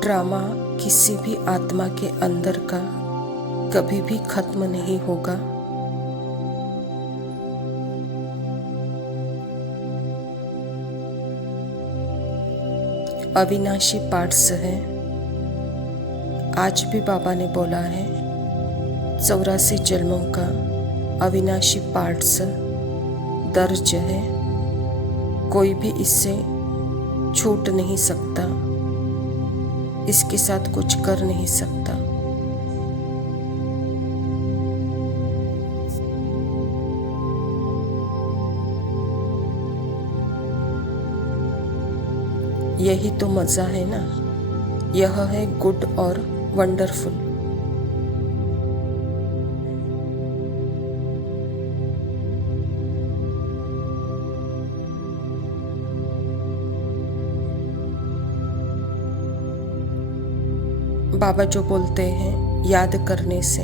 Drama किसी भी आत्मा के अंदर का कभी भी खत्म नहीं होगा। अविनाशी पार्ट्स है। आज भी बाबा ने बोला है 84 जन्मों का अविनाशी पार्ट्स दर्ज है। कोई भी इससे छूट नहीं सकता, इसके साथ कुछ कर नहीं सकता। यही तो मज़ा है ना, यह है गुड और वंडरफुल। बाबा जो बोलते हैं याद करने से,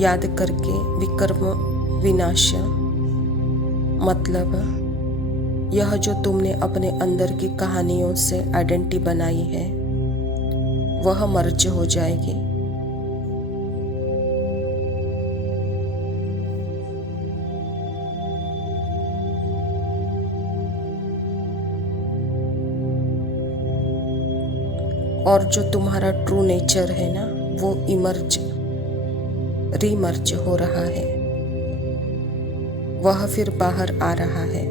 याद करके विकर्म विनाश, मतलब यह जो तुमने अपने अंदर की कहानियों से आइडेंटिटी बनाई है वह मर्ज हो जाएगी। और जो तुम्हारा ट्रू नेचर है ना वो इमर्ज, रीमर्ज हो रहा है, वह फिर बाहर आ रहा है।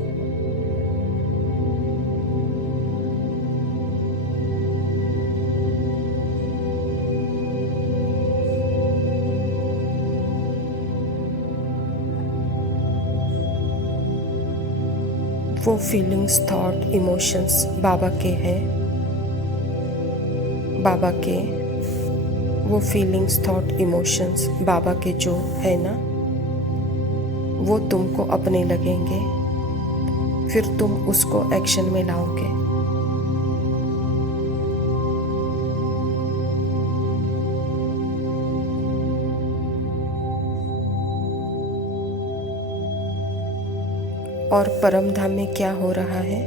वो फीलिंग्स, थॉट, इमोशंस बाबा के हैं। बाबा के वो फीलिंग्स, थॉट, इमोशंस बाबा के जो है ना वो तुमको अपने लगेंगे, फिर तुम उसको एक्शन में लाओगे। और परम धाम में क्या हो रहा है,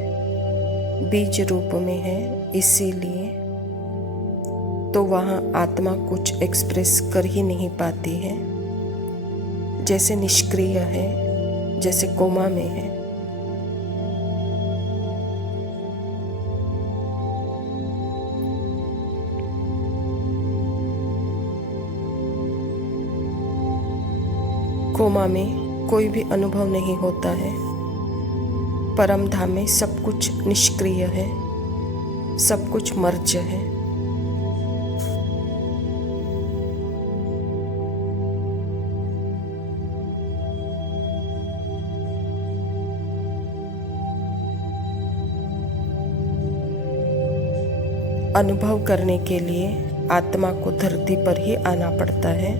बीज रूप में है, इसीलिए तो वहाँ आत्मा कुछ एक्सप्रेस कर ही नहीं पाती है, जैसे निष्क्रिय है, जैसे कोमा में है। कोमा में कोई भी अनुभव नहीं होता है। परम धाम में सब कुछ निष्क्रिय है, सब कुछ मर्ज है। अनुभव करने के लिए आत्मा को धरती पर ही आना पड़ता है,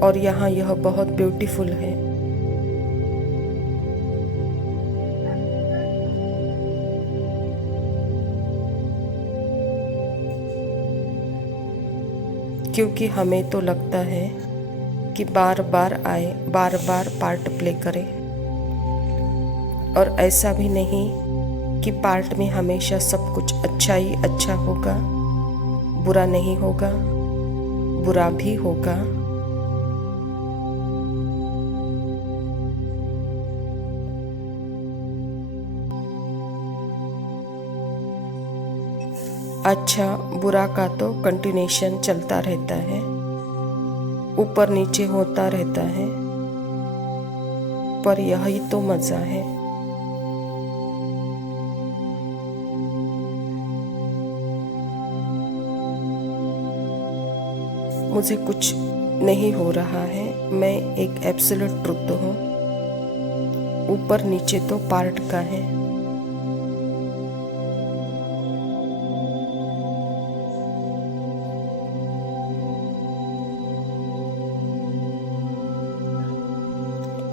और यहाँ यह बहुत ब्यूटीफुल है। क्योंकि हमें तो लगता है कि बार बार आए, बार बार पार्ट प्ले करें, और ऐसा भी नहीं कि पार्ट में हमेशा सब कुछ अच्छा ही अच्छा होगा, बुरा नहीं होगा, बुरा भी होगा। अच्छा बुरा का तो कंटिन्यूशन चलता रहता है, ऊपर नीचे होता रहता है, पर यही तो मज़ा है। मुझे कुछ नहीं हो रहा है, मैं एक एब्सोल्यूट ट्रुथ हूँ, ऊपर नीचे तो पार्ट का है।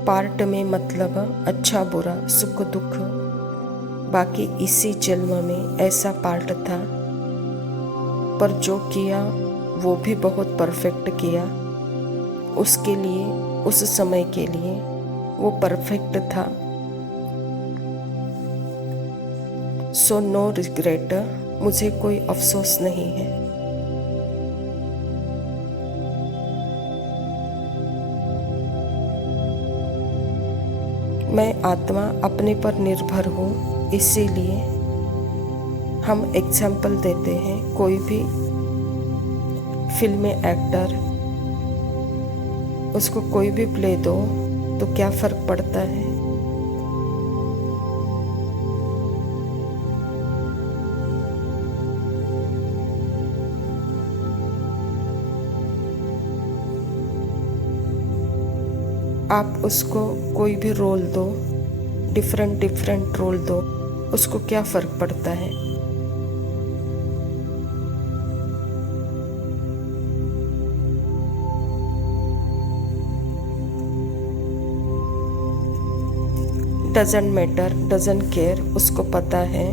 पार्ट में मतलब अच्छा बुरा, सुख दुख, बाकी इसी जन्म में ऐसा पार्ट था, पर जो किया वो भी बहुत परफेक्ट किया। उसके लिए, उस समय के लिए वो परफेक्ट था। सो नो रिग्रेट, मुझे कोई अफसोस नहीं है। मैं आत्मा अपने पर निर्भर हूँ, इसीलिए हम एग्जाम्पल देते हैं। कोई भी फिल्म में एक्टर, उसको कोई भी प्ले दो तो क्या फर्क पड़ता है। आप उसको कोई भी रोल दो, डिफरेंट रोल दो, उसको क्या फर्क पड़ता है। Doesn't matter, doesn't care. उसको पता है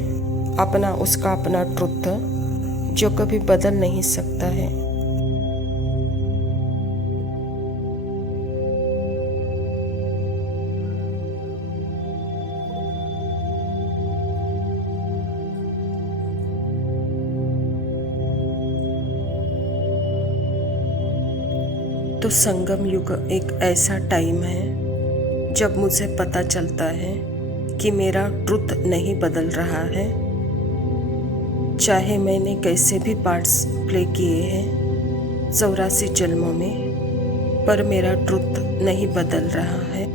उसका अपना ट्रुथ जो कभी बदल नहीं सकता है। तो संगम युग एक ऐसा टाइम है जब मुझे पता चलता है कि मेरा ट्रुथ नहीं बदल रहा है। चाहे मैंने कैसे भी पार्ट्स प्ले किए हैं 84 जन्मों में, पर मेरा ट्रुथ नहीं बदल रहा है।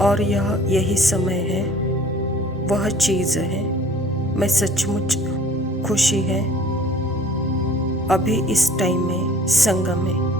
और यही समय है, वह चीज़ है, मैं सचमुच खुशी है अभी इस टाइम में संगम में।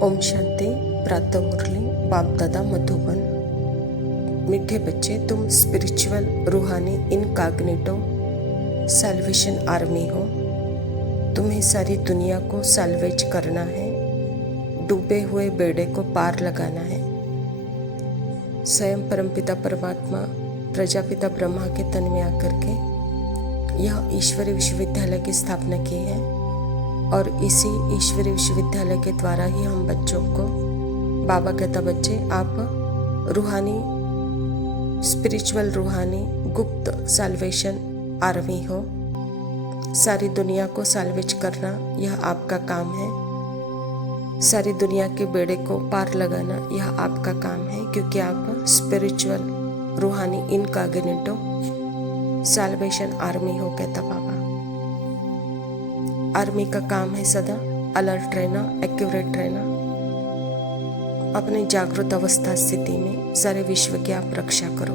ओम शांति। प्रातः मुरली बाप दादा मधुबन। मीठे बच्चे, तुम स्पिरिचुअल रूहानी इनकॉग्निटो सैल्वेशन आर्मी हो। तुम्हें सारी दुनिया को सैल्वेज करना है, डूबे हुए बेड़े को पार लगाना है। स्वयं परमपिता परमात्मा प्रजापिता ब्रह्मा के तन में आकर के यह ईश्वरीय विश्वविद्यालय की स्थापना की है और इसी ईश्वरीय विश्वविद्यालय के द्वारा ही हम बच्चों को, बाबा कहता बच्चे आप रूहानी स्पिरिचुअल रूहानी गुप्त सैल्वेशन आर्मी हो। सारी दुनिया को सैल्वेज करना यह आपका काम है। सारी दुनिया के बेड़े को पार लगाना यह आपका काम है, क्योंकि आप स्पिरिचुअल रूहानी इनकॉग्निटो सैल्वेशन आर्मी हो, कहता बाबा। आर्मी का काम है सदा अलर्ट रहना, एक्यूरेट रहना, अपनी जागृत अवस्था स्थिति में सारे विश्व की आप रक्षा करो।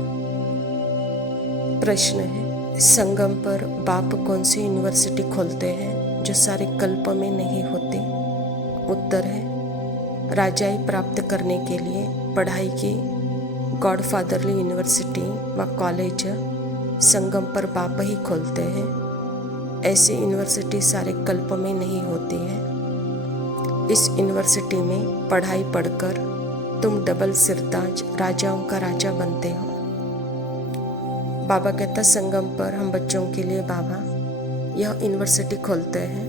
प्रश्न है, संगम पर बाप कौन सी यूनिवर्सिटी खोलते हैं जो सारे कल्प में नहीं होती? उत्तर है, राजाई प्राप्त करने के लिए पढ़ाई की गॉडफादरली यूनिवर्सिटी व कॉलेज संगम पर बाप ही खोलते हैं। ऐसी यूनिवर्सिटी सारे कल्प में नहीं होती है। इस यूनिवर्सिटी में पढ़ाई पढ़कर तुम डबल सिरताज राजाओं का राजा बनते हो। बाबा कहता संगम पर हम बच्चों के लिए बाबा यह यूनिवर्सिटी खोलते हैं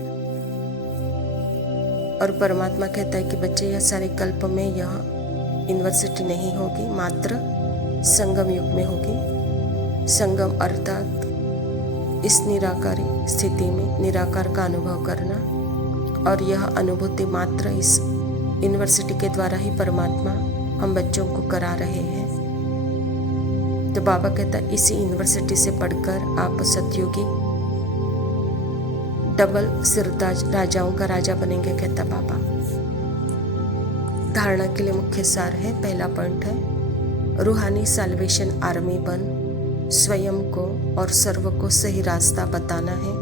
और परमात्मा कहता है कि बच्चे यह सारे कल्प में यह यूनिवर्सिटी नहीं होगी, मात्र संगम युग में होगी। संगम अर्थात इस निराकारी स्थिति में निराकार का अनुभव करना, और यह अनुभूति मात्र इस यूनिवर्सिटी के द्वारा ही परमात्मा हम बच्चों को करा रहे हैं। तो बाबा कहता इसी यूनिवर्सिटी से पढ़कर आप सतयुगी डबल सिरताज राजाओं का राजा बनेंगे, कहता बाबा। धारणा के लिए मुख्य सार है, पहला पॉइंट है रूहानी साल्वेशन आर्मी बन स्वयं को और सर्व को सही रास्ता बताना है।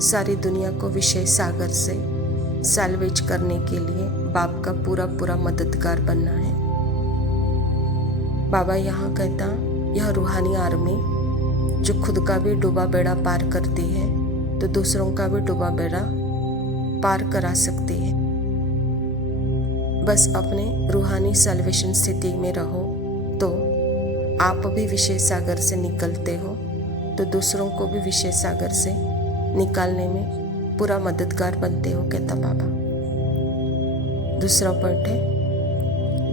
सारी दुनिया को विषय सागर से साल्वेज करने के लिए बाप का पूरा मददगार बनना है। बाबा यहाँ कहता यह रूहानी आर्मी जो खुद का भी डूबा बेड़ा पार करती है तो दूसरों का भी डूबा बेड़ा पार करा सकती है। बस अपने रूहानी साल्वेशन स्थिति में रहो तो आप भी विषय सागर से निकलते हो, तो दूसरों को भी विषय सागर से निकालने में पूरा मददगार बनते हो, कहता बाबा। दूसरा पॉइंट है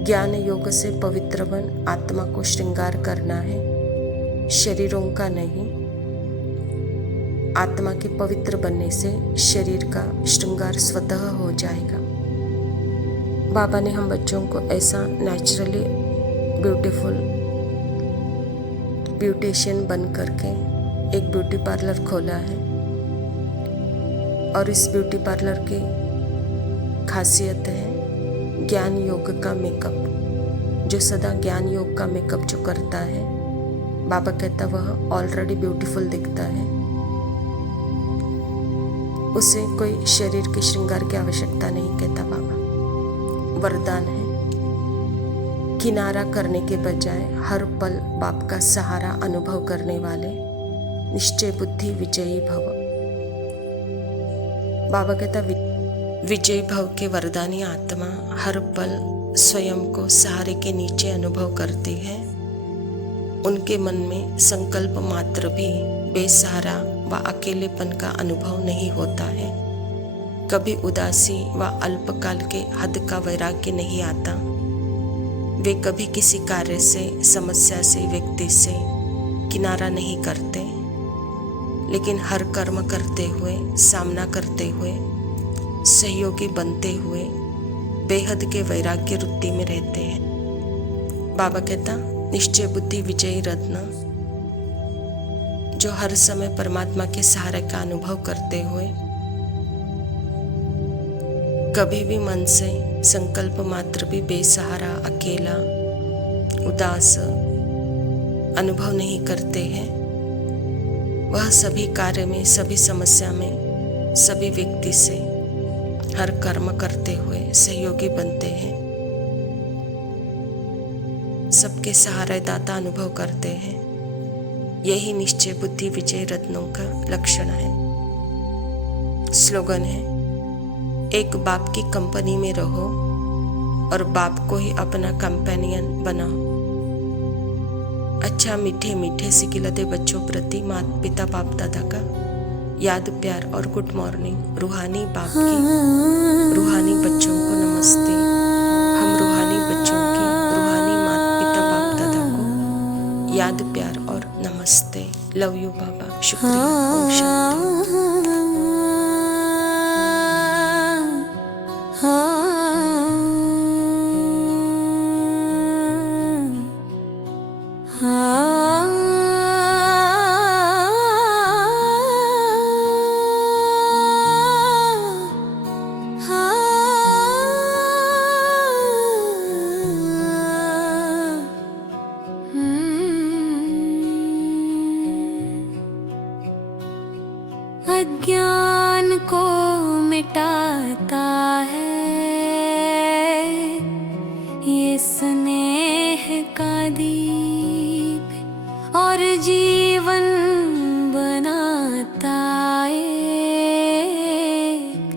ज्ञान योग से पवित्र बन आत्मा को श्रृंगार करना है, शरीरों का नहीं। आत्मा के पवित्र बनने से शरीर का श्रृंगार स्वतः हो जाएगा। बाबा ने हम बच्चों को ऐसा नेचुरली ब्यूटीफुल ब्यूटिशियन बन करके एक ब्यूटी पार्लर खोला है, और इस ब्यूटी पार्लर की खासियत है ज्ञान योग का मेकअप। जो सदा ज्ञान योग का मेकअप जो करता है, बाबा कहता वह ऑलरेडी ब्यूटीफुल दिखता है, उसे कोई शरीर के श्रृंगार की आवश्यकता नहीं, कहता बाबा। वरदान है किनारा करने के बजाय हर पल बाप का सहारा अनुभव करने वाले निश्चय बुद्धि विजयी भव। बाबा कहता विजयी भव के वरदानी आत्मा हर पल स्वयं को सहारे के नीचे अनुभव करती है। उनके मन में संकल्प मात्र भी बेसहारा व अकेलेपन का अनुभव नहीं होता है। कभी उदासी व अल्पकाल के हद का वैराग्य नहीं आता। वे कभी किसी कार्य से, समस्या से, व्यक्ति से किनारा नहीं करते, लेकिन हर कर्म करते हुए, सामना करते हुए, सहयोगी बनते हुए बेहद के वैराग्य वृत्ति में रहते हैं। बाबा कहता निश्चय बुद्धि विजयी रत्न जो हर समय परमात्मा के सहारे का अनुभव करते हुए कभी भी मन से संकल्प मात्र भी बेसहारा, अकेला, उदास अनुभव नहीं करते हैं, वह सभी कार्य में, सभी समस्या में, सभी व्यक्ति से हर कर्म करते हुए सहयोगी बनते हैं, सबके सहारे दाता अनुभव करते हैं। यही निश्चय बुद्धि विजय रत्नों का लक्षण है। स्लोगन है एक बाप की कंपनी में रहो और बाप को ही अपना कंपेनियन बनाओ। अच्छा मीठे मीठे सिकिलते बच्चों प्रति माता पिता बाप दादा का याद प्यार और गुड मॉर्निंग। रूहानी बाप की रूहानी बच्चों को नमस्ते। हम रूहानी बच्चों की रूहानी माता पिता बाप दादा को याद प्यार और नमस्ते। लव यू बाबा। शुक्रिया। ओम शांति। अज्ञान को मिटाता है ये स्नेह का दीप, और जीवन बनाता एक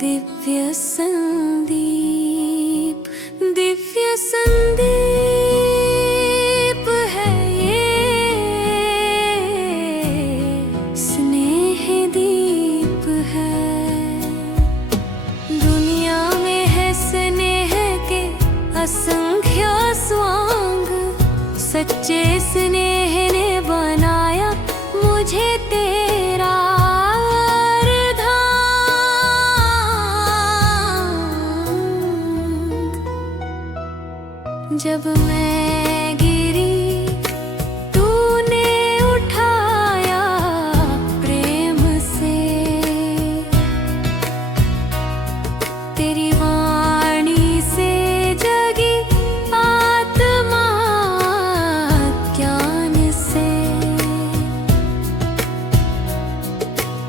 दिव्य संदीप। दिव्य संदीप है ये स्नेह दीप है। दुनिया में है स्नेह के असंख्य स्वांग, सच्चे स्नेह ने बनाया मुझे मुझे तेरा अर्धांगिनी। जब मैं गिरी तूने उठाया प्रेम से, तेरी वाणी से जगी आत्मा ज्ञान से।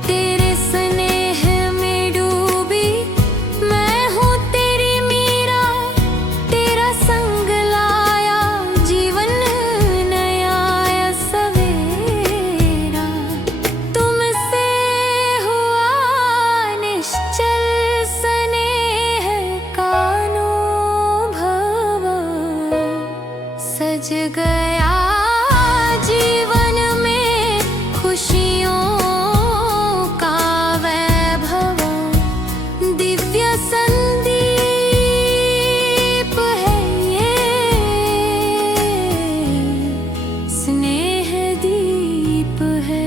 तेरे स्नेह में डूबी मैं हूँ तेरी मीरा, तेरा संग लाया जीवन नया सवेरा। तुमसे हुआ निश्चल स्नेह का अनुभव, सज गया जीवन में खुशियों का वैभव। दिव्य संदीप है ये, स्नेह दीप है।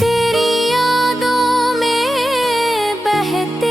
तेरी यादों में बहते